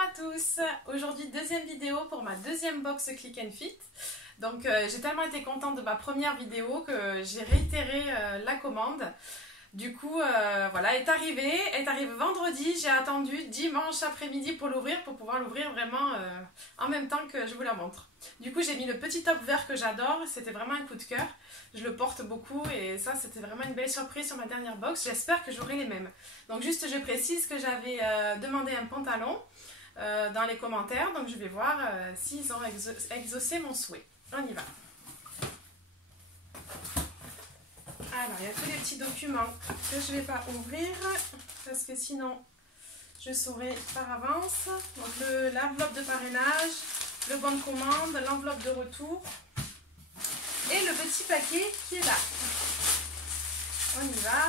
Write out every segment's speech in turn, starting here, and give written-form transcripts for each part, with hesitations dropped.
à tous. Aujourd'hui deuxième vidéo pour ma deuxième box Click and Fit. Donc j'ai tellement été contente de ma première vidéo que j'ai réitéré la commande. Du coup voilà, elle est arrivée vendredi, j'ai attendu dimanche après-midi pour l'ouvrir, pour pouvoir l'ouvrir vraiment en même temps que je vous la montre. Du coup j'ai mis le petit top vert que j'adore, c'était vraiment un coup de cœur. Je le porte beaucoup et ça c'était vraiment une belle surprise sur ma dernière box. J'espère que j'aurai les mêmes. Donc juste je précise que j'avais demandé un pantalon dans les commentaires. Donc je vais voir s'ils ont exaucé mon souhait. On y va. Alors il y a tous les petits documents que je ne vais pas ouvrir parce que sinon je saurai par avance. Donc l'enveloppe de parrainage, le bon de commande, l'enveloppe de retour. Et le petit paquet qui est là. On y va.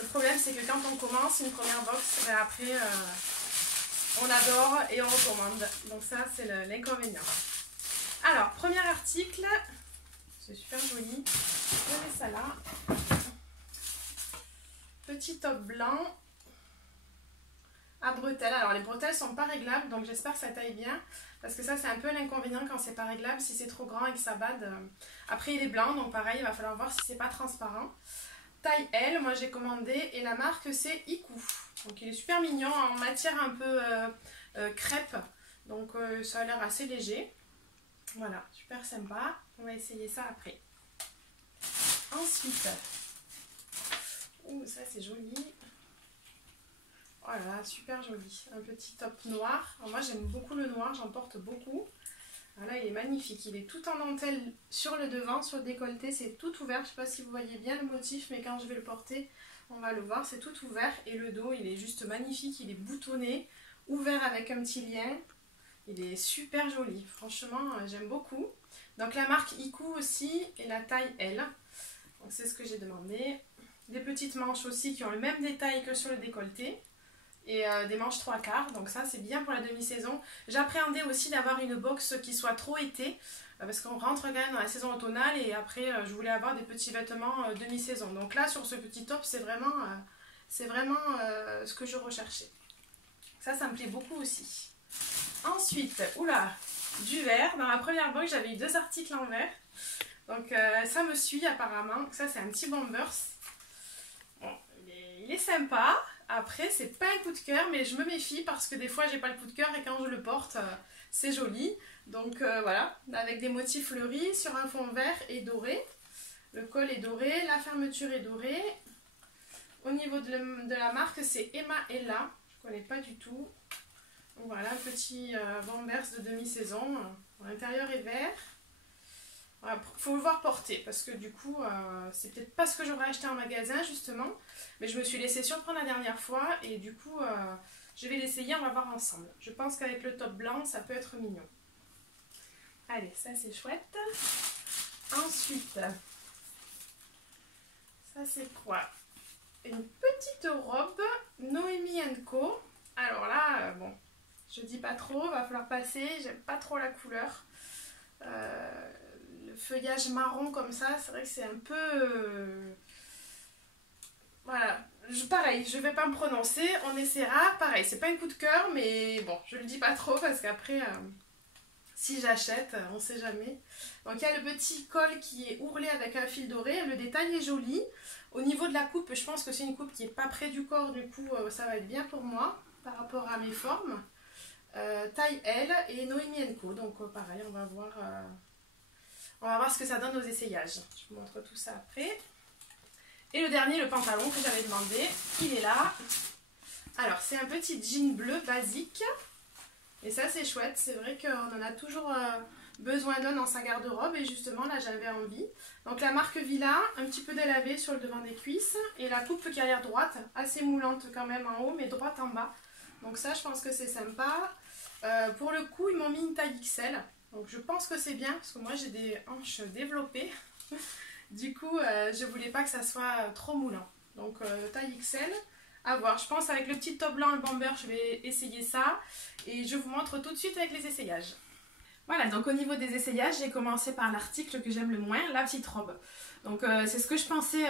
Le problème c'est que quand on commence une première box, ben après on adore et on recommande. Donc ça c'est l'inconvénient. Alors, premier article. C'est super joli. Je mets ça là. Petit top blanc. À bretelles. Alors les bretelles sont pas réglables, donc j'espère que ça taille bien. Parce que ça c'est un peu l'inconvénient quand c'est pas réglable, si c'est trop grand et que ça bade. Après il est blanc, donc pareil, il va falloir voir si c'est pas transparent. Taille L, moi j'ai commandé et la marque c'est Iku. Donc il est super mignon, en matière un peu crêpe. Donc ça a l'air assez léger. Voilà, super sympa. On va essayer ça après. Ensuite, ça c'est joli. Voilà, super joli. Un petit top noir. Alors moi j'aime beaucoup le noir, j'en porte beaucoup. Alors là il est magnifique, il est tout en dentelle sur le devant, sur le décolleté, c'est tout ouvert. Je ne sais pas si vous voyez bien le motif, mais quand je vais le porter, on va le voir, c'est tout ouvert. Et le dos, il est juste magnifique, il est boutonné, ouvert avec un petit lien. Il est super joli, franchement j'aime beaucoup. Donc la marque Iku aussi et la taille L. Donc c'est ce que j'ai demandé. Des petites manches aussi qui ont le même détail que sur le décolleté. Et des manches 3/4, donc ça c'est bien pour la demi-saison. J'appréhendais aussi d'avoir une box qui soit trop été, parce qu'on rentre quand même dans la saison automnale et après je voulais avoir des petits vêtements demi-saison. Donc là sur ce petit top c'est vraiment ce que je recherchais. Ça me plaît beaucoup aussi. Ensuite, oula, du vert. Dans la première box j'avais eu 2 articles en vert. Donc ça me suit apparemment. Ça c'est un petit bombers. Bon, il est sympa. Après, c'est pas un coup de cœur, mais je me méfie parce que des fois j'ai pas le coup de cœur et quand je le porte, c'est joli. Donc voilà, avec des motifs fleuris sur un fond vert et doré. Le col est doré, la fermeture est dorée. Au niveau de la marque, c'est Emma Ella. Je connais pas du tout. Donc voilà, un petit bombers de demi-saison. L'intérieur est vert. Voilà, faut le voir porter parce que du coup c'est peut-être pas ce que j'aurais acheté en magasin justement, mais je me suis laissée surprendre la dernière fois et du coup je vais l'essayer, on va voir ensemble. Je pense qu'avec le top blanc ça peut être mignon. Allez, ça c'est chouette. Ensuite, ça c'est quoi? Une petite robe Noémie & Co. Alors là bon, je dis pas trop, va falloir passer, j'aime pas trop la couleur. Le feuillage marron comme ça, c'est vrai que c'est un peu... Voilà, pareil, je vais pas me prononcer, on essaiera. Pareil, c'est pas un coup de cœur, mais bon, je le dis pas trop parce qu'après, si j'achète, on sait jamais. Donc il y a le petit col qui est ourlé avec un fil doré, le détail est joli. Au niveau de la coupe, je pense que c'est une coupe qui est pas près du corps, du coup ça va être bien pour moi par rapport à mes formes. Taille L et Noémie & Co. Donc pareil, on va voir ce que ça donne aux essayages. Je vous montre tout ça après. Et le dernier, le pantalon que j'avais demandé, il est là. Alors c'est un petit jean bleu basique. Et ça c'est chouette, c'est vrai qu'on en a toujours besoin d'un dans sa garde-robe. Et justement là j'avais envie. Donc la marque Villa, un petit peu délavé sur le devant des cuisses. Et la coupe qui a l'air droite, assez moulante quand même en haut, mais droite en bas. Donc ça je pense que c'est sympa. Pour le coup ils m'ont mis une taille XL. Donc je pense que c'est bien parce que moi j'ai des hanches développées. Du coup je voulais pas que ça soit trop moulant. Donc taille XL, à voir. Je pense avec le petit top blanc et le bomber je vais essayer ça. Et je vous montre tout de suite avec les essayages. Voilà, donc au niveau des essayages, j'ai commencé par l'article que j'aime le moins, la petite robe. Donc c'est ce que je pensais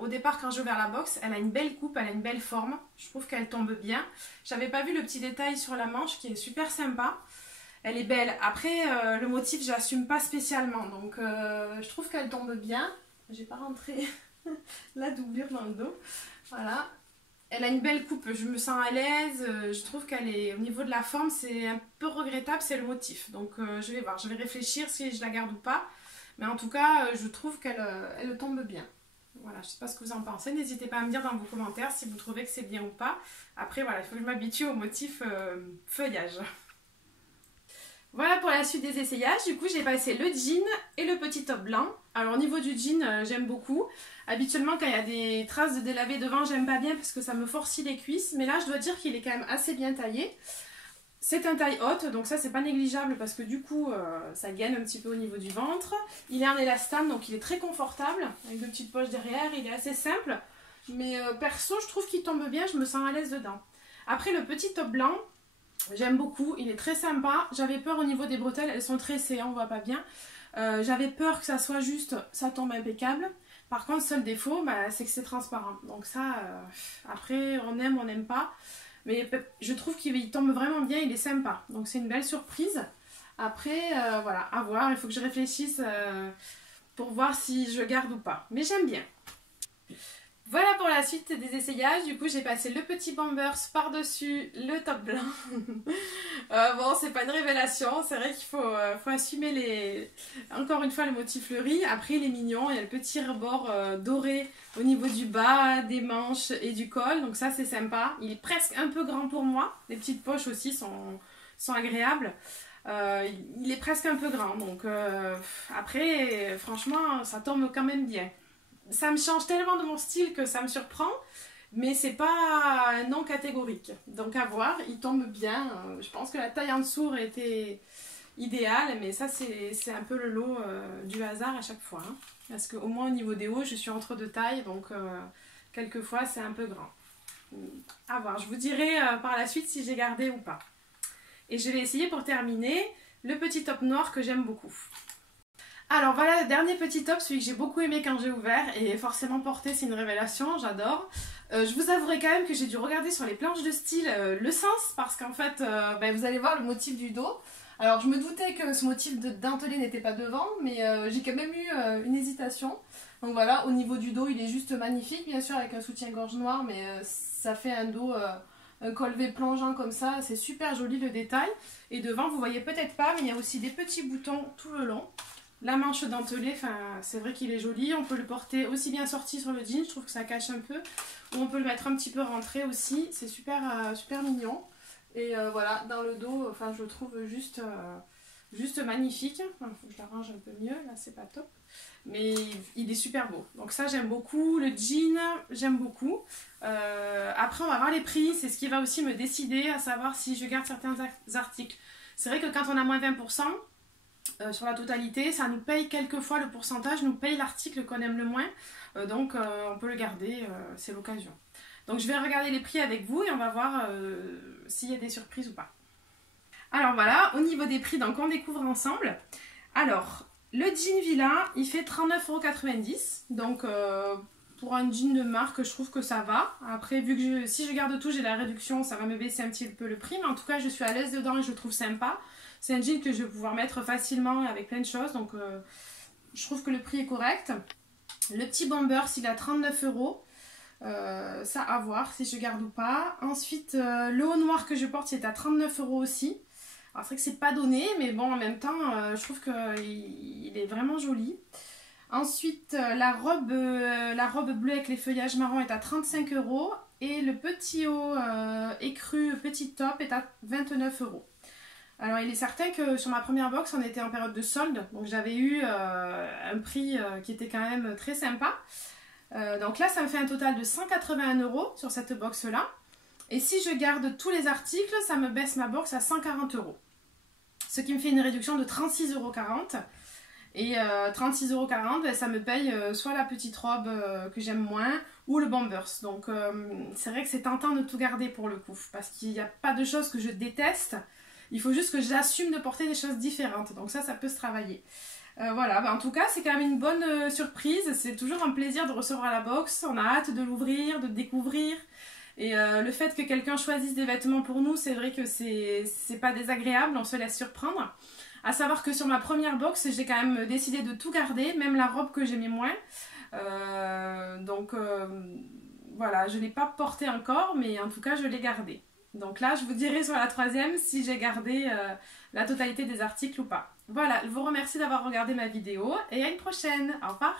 au départ quand j'ai ouvert la box. Elle a une belle coupe, elle a une belle forme. Je trouve qu'elle tombe bien. J'avais pas vu le petit détail sur la manche qui est super sympa. Elle est belle. Après, le motif, j'assume pas spécialement. Donc je trouve qu'elle tombe bien. J'ai pas rentré la doublure dans le dos. Voilà. Elle a une belle coupe, je me sens à l'aise, je trouve qu'elle est, au niveau de la forme, c'est un peu regrettable, c'est le motif. Donc je vais voir, je vais réfléchir si je la garde ou pas. Mais en tout cas, je trouve qu'elle elle tombe bien. Voilà, je ne sais pas ce que vous en pensez, n'hésitez pas à me dire dans vos commentaires si vous trouvez que c'est bien ou pas. Après, voilà, il faut que je m'habitue au motif feuillage. Voilà pour la suite des essayages. Du coup, j'ai passé le jean et le petit top blanc. Alors au niveau du jean, j'aime beaucoup. Habituellement, quand il y a des traces de délavé devant, j'aime pas bien parce que ça me forcit les cuisses. Mais là, je dois dire qu'il est quand même assez bien taillé. C'est un taille haute, donc ça, c'est pas négligeable parce que du coup, ça gaine un petit peu au niveau du ventre. Il est en élastane, donc il est très confortable. Avec deux petites poches derrière, il est assez simple. Mais perso, je trouve qu'il tombe bien, je me sens à l'aise dedans. Après, le petit top blanc, j'aime beaucoup, il est très sympa. J'avais peur au niveau des bretelles, elles sont tressées, on voit pas bien. J'avais peur que ça soit juste, ça tombe impeccable. Par contre, seul défaut, bah, c'est que c'est transparent. Donc ça, après, on aime, on n'aime pas. Mais je trouve qu'il tombe vraiment bien, il est sympa. Donc c'est une belle surprise. Après, voilà, à voir. Il faut que je réfléchisse pour voir si je garde ou pas. Mais j'aime bien. Voilà pour la suite des essayages. Du coup, j'ai passé le petit bombers par-dessus le top blanc. Bon, c'est pas une révélation. C'est vrai qu'il faut assumer encore une fois le motif fleuri. Après, il est mignon. Il y a le petit rebord doré au niveau du bas, des manches et du col. Donc ça, c'est sympa. Il est presque un peu grand pour moi. Les petites poches aussi sont agréables. Il est presque un peu grand. Donc après, franchement, ça tombe quand même bien. Ça me change tellement de mon style que ça me surprend, mais c'est pas un non catégorique. Donc à voir, il tombe bien. Je pense que la taille en dessous aurait été idéale, mais ça c'est un peu le lot du hasard à chaque fois. Hein. Parce qu'au moins au niveau des hauts, je suis entre deux tailles, donc quelquefois c'est un peu grand. À voir, je vous dirai par la suite si j'ai gardé ou pas. Et je vais essayer pour terminer le petit top noir que j'aime beaucoup. Alors voilà le dernier petit top, celui que j'ai beaucoup aimé quand j'ai ouvert et forcément porté, c'est une révélation, j'adore. Je vous avouerai quand même que j'ai dû regarder sur les planches de style le sens parce qu'en fait vous allez voir le motif du dos. Alors je me doutais que ce motif de dentelé n'était pas devant mais j'ai quand même eu une hésitation. Donc voilà, au niveau du dos il est juste magnifique, bien sûr avec un soutien-gorge noir mais ça fait un dos... un col V plongeant comme ça, c'est super joli le détail. Et devant vous voyez peut-être pas mais il y a aussi des petits boutons tout le long. La manche dentelée, c'est vrai qu'il est joli. On peut le porter aussi bien sorti sur le jean, je trouve que ça cache un peu. Ou on peut le mettre un petit peu rentré aussi. C'est super, super mignon. Et voilà, dans le dos, je le trouve juste magnifique. Faut que je l'arrange un peu mieux, là c'est pas top. Mais il est super beau. Donc ça j'aime beaucoup. Le jean, j'aime beaucoup. Après on va voir les prix. C'est ce qui va aussi me décider à savoir si je garde certains articles. C'est vrai que quand on a moins 20%, sur la totalité, ça nous paye quelquefois le pourcentage, nous paye l'article qu'on aime le moins, donc on peut le garder, c'est l'occasion. Donc je vais regarder les prix avec vous et on va voir s'il y a des surprises ou pas. Alors voilà, au niveau des prix, donc on découvre ensemble. Alors, le jean Villa, il fait 39,90 €, donc pour un jean de marque, je trouve que ça va. Après, vu que si je garde tout, j'ai la réduction, ça va me baisser un petit peu le prix, mais en tout cas, je suis à l'aise dedans et je le trouve sympa. C'est un jean que je vais pouvoir mettre facilement avec plein de choses, donc je trouve que le prix est correct. Le petit bomber, il a 39 €, ça à voir si je garde ou pas. Ensuite, le haut noir que je porte, il est à 39 € aussi. Alors c'est vrai que c'est pas donné, mais bon, en même temps, je trouve qu'il est vraiment joli. Ensuite, la robe bleue avec les feuillages marrons est à 35 € et le petit haut écru petit top est à 29 €. Alors il est certain que sur ma première box on était en période de solde, donc j'avais eu un prix qui était quand même très sympa. Donc là ça me fait un total de 181 € sur cette box là. Et si je garde tous les articles, ça me baisse ma box à 140 €. Ce qui me fait une réduction de 36,40 €. Et 36,40 €, ça me paye soit la petite robe que j'aime moins ou le bombers. Donc c'est vrai que c'est tentant de tout garder pour le coup. Parce qu'il n'y a pas de choses que je déteste. Il faut juste que j'assume de porter des choses différentes. Donc ça peut se travailler. Voilà, en tout cas, c'est quand même une bonne surprise. C'est toujours un plaisir de recevoir la box. On a hâte de l'ouvrir, de découvrir. Et le fait que quelqu'un choisisse des vêtements pour nous, c'est vrai que c'est pas désagréable, on se laisse surprendre. À savoir que sur ma première box, j'ai quand même décidé de tout garder, même la robe que j'aimais moins. Voilà, je ne l'ai pas portée encore, mais en tout cas, je l'ai gardée. Donc là, je vous dirai sur la troisième si j'ai gardé la totalité des articles ou pas. Voilà, je vous remercie d'avoir regardé ma vidéo et à une prochaine. Au revoir.